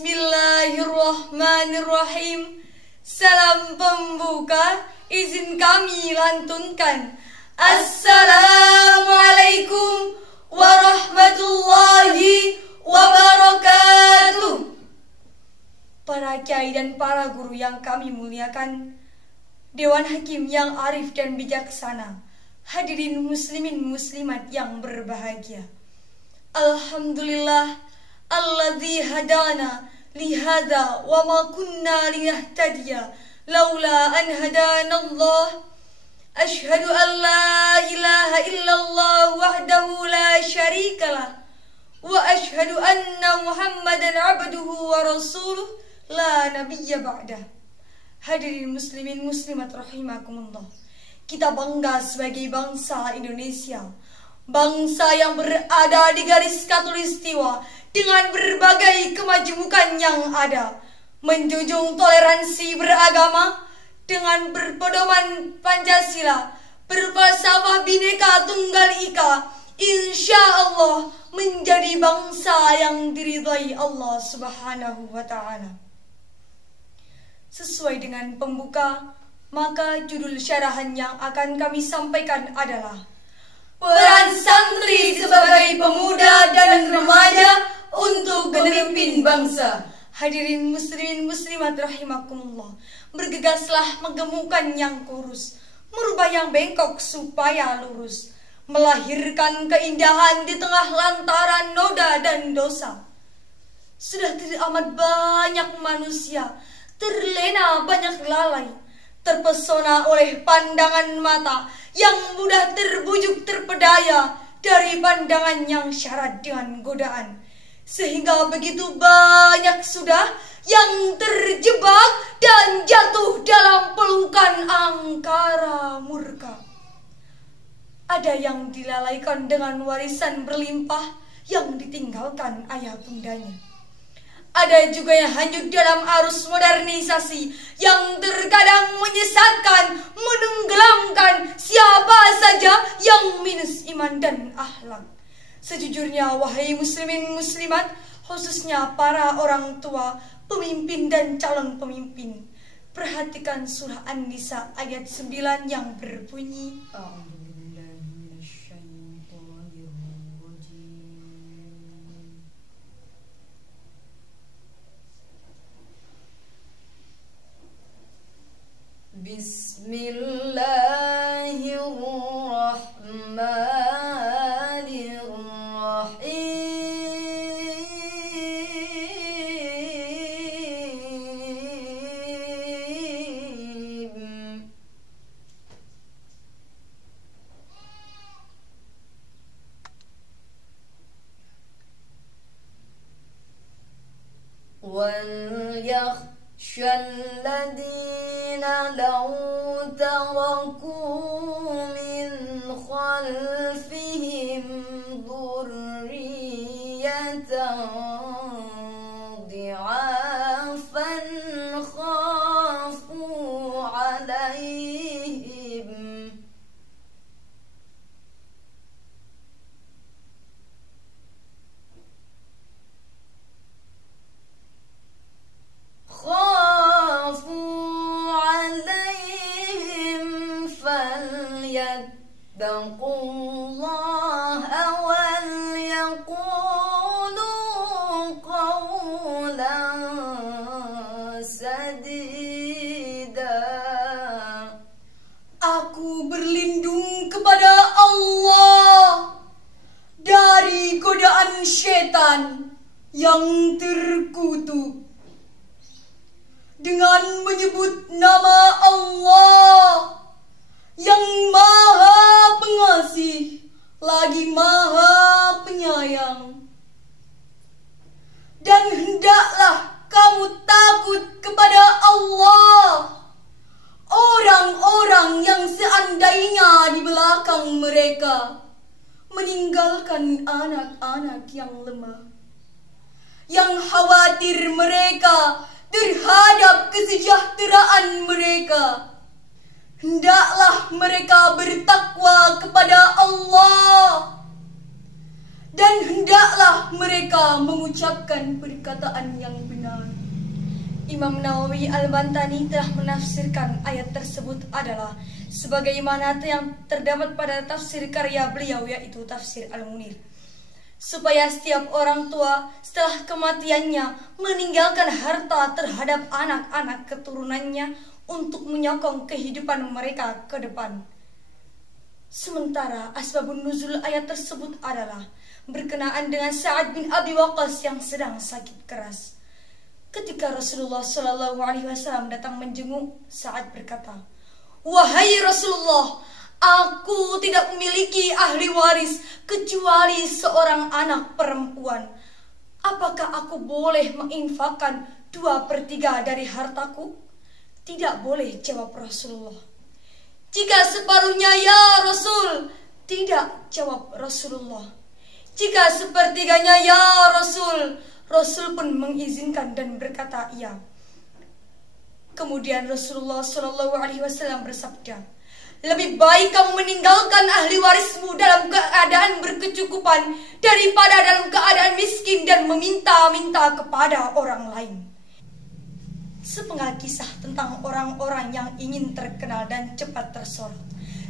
Bismillahirrahmanirrahim. Salam pembuka, izin kami lantunkan. Assalamualaikum warahmatullahi wabarakatuh. Para kiai dan para guru yang kami muliakan, Dewan Hakim yang arif dan bijaksana, hadirin muslimin muslimat yang berbahagia. Alhamdulillah alladzi hadana lihada wa ma kunna linahtadiya laula an hadana Allah. Ashhadu an la ilaha illallah wahdahu la syarikalah wa ashhadu anna Muhammadan abduhu wa rasuluh la nabiyya ba'dah. Hadirin muslimin muslimat rahimakumullah. Kita bangga sebagai bangsa Indonesia, bangsa yang berada di garis khatulistiwa dengan berbagai kemajemukan yang ada, menjunjung toleransi beragama dengan berpedoman Pancasila, berfalsafah Bhinneka Tunggal Ika, insya Allah menjadi bangsa yang diridhai Allah Subhanahu wa Ta'ala. Sesuai dengan pembuka, maka judul syarahan yang akan kami sampaikan adalah peran santri sebagai pemuda dan remaja untuk memimpin bangsa. Hadirin muslimin muslimat rahimakumullah, bergegaslah menggemukkan yang kurus, merubah yang bengkok supaya lurus, melahirkan keindahan di tengah lantaran noda dan dosa. Sudah teramat banyak manusia terlena banyak lalai, terpesona oleh pandangan mata yang mudah terbujuk terpedaya dari pandangan yang syarat dengan godaan, sehingga begitu banyak sudah yang terjebak dan jatuh dalam pelukan angkara murka. Ada yang dilalaikan dengan warisan berlimpah yang ditinggalkan ayah bundanya. Ada juga yang hanyut dalam arus modernisasi yang terkadang menyesatkan, menenggelamkan siapa saja yang minus iman dan akhlak. Sejujurnya wahai muslimin muslimat, khususnya para orang tua, pemimpin dan calon pemimpin, perhatikan surah An-Nisa ayat 9 yang berbunyi Bismillahirrahmanirrahim. وَلْيَخْشَ الَّذِينَ لَوْ تَرَكُوا مِنْ خَلْفِهِمْ ذُرِّيَّةً ضِعَافًا خَافُوا عليهم فليتقوا الله وليقولوا قولا سديدا. Aku berlindung kepada Allah dari godaan setan yang terkutuk dengan menyebut nama Allah yang Maha Pengasih lagi Maha Penyayang. Dan hendaklah kamu takut kepada Allah, orang-orang yang seandainya di belakang mereka meninggalkan anak-anak yang lemah, yang khawatir mereka terhadap kesejahteraan mereka. Hendaklah mereka bertakwa kepada Allah dan hendaklah mereka mengucapkan perkataan yang benar. Imam Nawawi Al-Bantani telah menafsirkan ayat tersebut adalah sebagaimana yang terdapat pada tafsir karya beliau, yaitu tafsir Al-Munir. Supaya setiap orang tua setelah kematiannya meninggalkan harta terhadap anak-anak keturunannya untuk menyokong kehidupan mereka ke depan. Sementara asbabun nuzul ayat tersebut adalah berkenaan dengan Sa'ad bin Abi Waqqas yang sedang sakit keras. Ketika Rasulullah SAW datang menjenguk, Sa'ad berkata, "Wahai Rasulullah, aku tidak memiliki ahli waris kecuali seorang anak perempuan. Apakah aku boleh menginfakkan 2/3 dari hartaku?" "Tidak boleh," jawab Rasulullah. "Jika separuhnya ya Rasul?" "Tidak," jawab Rasulullah. "Jika sepertiganya ya Rasul?" Rasul pun mengizinkan dan berkata iya. Kemudian Rasulullah SAW bersabda, "Lebih baik kamu meninggalkan ahli warismu dalam keadaan berkecukupan daripada dalam keadaan miskin dan meminta-minta kepada orang lain." Sepenggal kisah tentang orang-orang yang ingin terkenal dan cepat tersorot.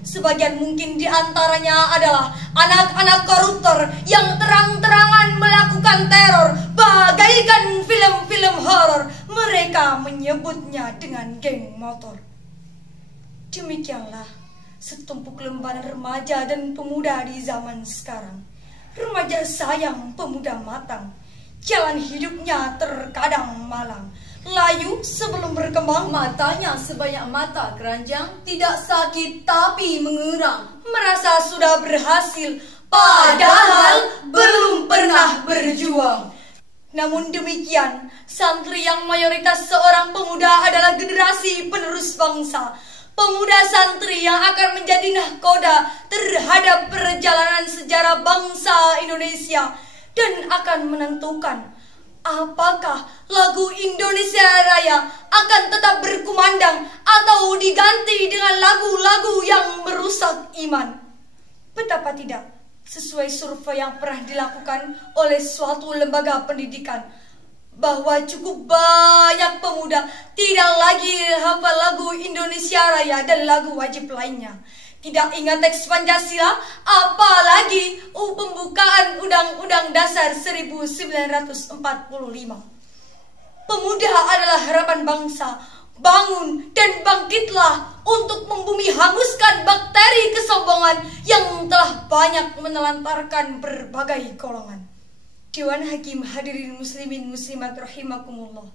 Sebagian mungkin di antaranya adalah anak-anak koruptor yang terang-terangan melakukan teror bagaikan film-film horor. Mereka menyebutnya dengan geng motor. Demikianlah setumpuk lembaran remaja dan pemuda di zaman sekarang. Remaja sayang, pemuda matang. Jalan hidupnya terkadang malang. Layu sebelum berkembang, matanya sebanyak mata keranjang, tidak sakit tapi mengerang. Merasa sudah berhasil, padahal belum pernah berjuang. Namun demikian, santri yang mayoritas seorang pemuda adalah generasi penerus bangsa. Pemuda santri yang akan menjadi nahkoda terhadap perjalanan sejarah bangsa Indonesia dan akan menentukan apakah lagu Indonesia Raya akan tetap berkumandang atau diganti dengan lagu-lagu yang merusak iman. Betapa tidak, sesuai survei yang pernah dilakukan oleh suatu lembaga pendidikan, bahwa cukup banyak pemuda tidak lagi hafal lagu Indonesia Raya dan lagu wajib lainnya. Tidak ingat teks Pancasila, apalagi pembukaan Undang-Undang Dasar 1945. Pemuda adalah harapan bangsa. Bangun dan bangkitlah untuk membumi hanguskan bakteri kesombongan yang telah banyak menelantarkan berbagai golongan. Dewan Hakim, hadirin muslimin muslimat rahimakumullah.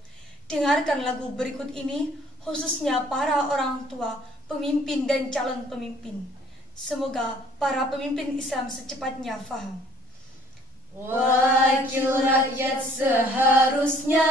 Dengarkan lagu berikut ini, khususnya para orang tua, pemimpin dan calon pemimpin. Semoga para pemimpin Islam secepatnya faham. Wakil rakyat seharusnya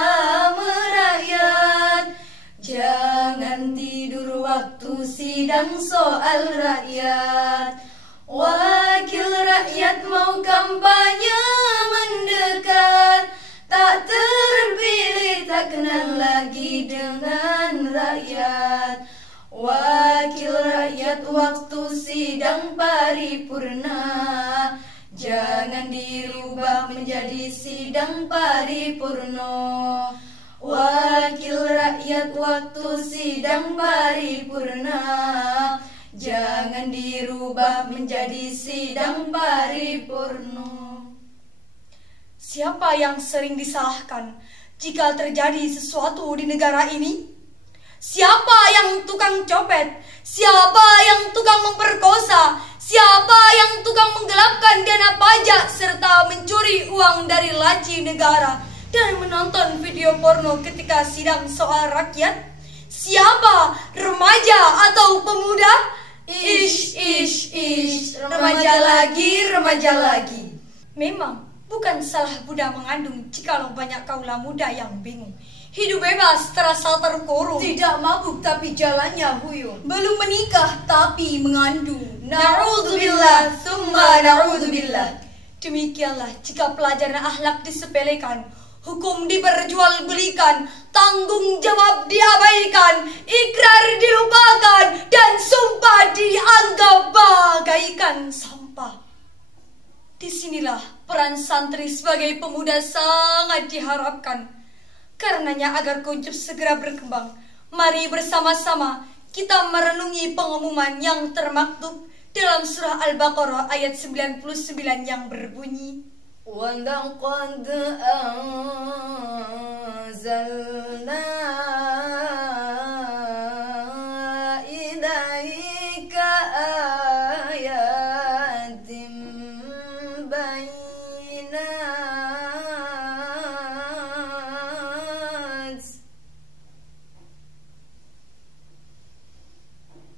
merakyat, jangan tidur waktu sidang soal rakyat. Wakil rakyat mau kampanye mendekat, tak terpilih, tak kenal lagi dengan rakyat. Wakil rakyat waktu sidang paripurna, jangan dirubah menjadi sidang paripurna. Wakil rakyat waktu sidang paripurna, jangan dirubah menjadi sidang paripurna. Siapa yang sering disalahkan jika terjadi sesuatu di negara ini? Siapa yang tukang copet? Siapa yang tukang memperkosa? Siapa yang tukang menggelapkan dana pajak serta mencuri uang dari laci negara dan menonton video porno ketika sidang soal rakyat? Siapa? Remaja atau pemuda? Ish, remaja lagi. Memang bukan salah Buddha mengandung jikalau banyak kaula muda yang bingung. Hidup bebas terasa terkurung. Tidak mabuk tapi jalannya huyung. Belum menikah tapi mengandung. Na'udzubillah, summa na'udzubillah. Demikianlah jika pelajaran akhlak disepelekan, hukum diperjualbelikan, tanggung jawab diabaikan, ikrar dilupakan, dan sumpah dianggap bagaikan sampah. Disinilah peran santri sebagai pemuda sangat diharapkan. Karenanya agar Kuncup segera berkembang, mari bersama-sama kita merenungi pengumuman yang termaktub dalam surah Al-Baqarah ayat 99 yang berbunyi, وَلَقَدْ أَنزَلْنَا إِلَيْكَ آيَاتٍ بَيِّنَاتٍ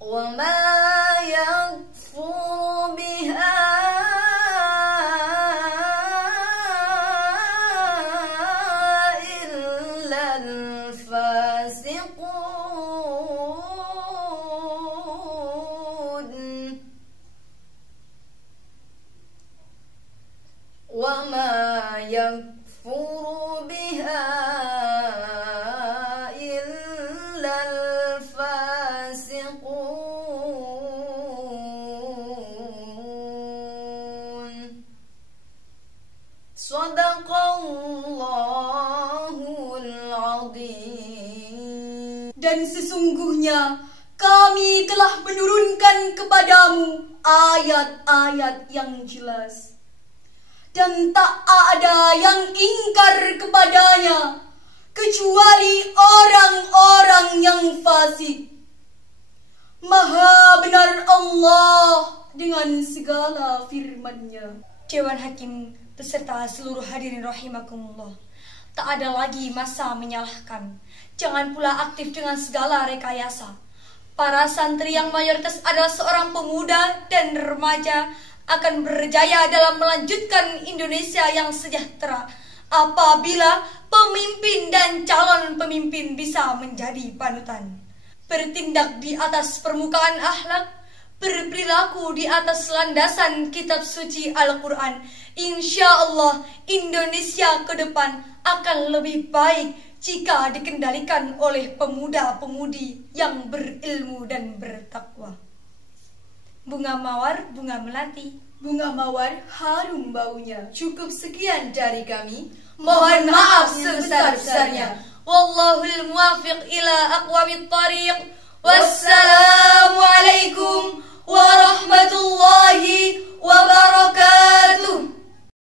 وَمَا يَكْفُرُ بِهَا إِلَّا الْفَاسِقُونَ وَمَا يَكْفُرُ بِهَا إِلَّا الْفَاسِقُونَ Sadaqallahul Azim. dan sesungguhnya kami telah menurunkan kepadamu ayat-ayat yang jelas, dan tak ada yang ingkar kepadanya kecuali orang-orang yang fasik. Maha benar Allah dengan segala firman-Nya. Dewan Hakim beserta seluruh hadirin rahimakumullah, tak ada lagi masa menyalahkan, jangan pula aktif dengan segala rekayasa. Para santri yang mayoritas adalah seorang pemuda dan remaja akan berjaya dalam melanjutkan Indonesia yang sejahtera apabila pemimpin dan calon pemimpin bisa menjadi panutan, bertindak di atas permukaan akhlak, berperilaku di atas landasan kitab suci Al-Quran. Insya Allah Indonesia ke depan akan lebih baik jika dikendalikan oleh pemuda-pemudi yang berilmu dan bertakwa. Bunga mawar, bunga melati. Bunga mawar harum baunya. Cukup sekian dari kami. Mohon maaf sebesar-besarnya. Wallahul muwafiq ila aqwamit thariq. Wassalamualaikum warahmatullahi wabarakatuh.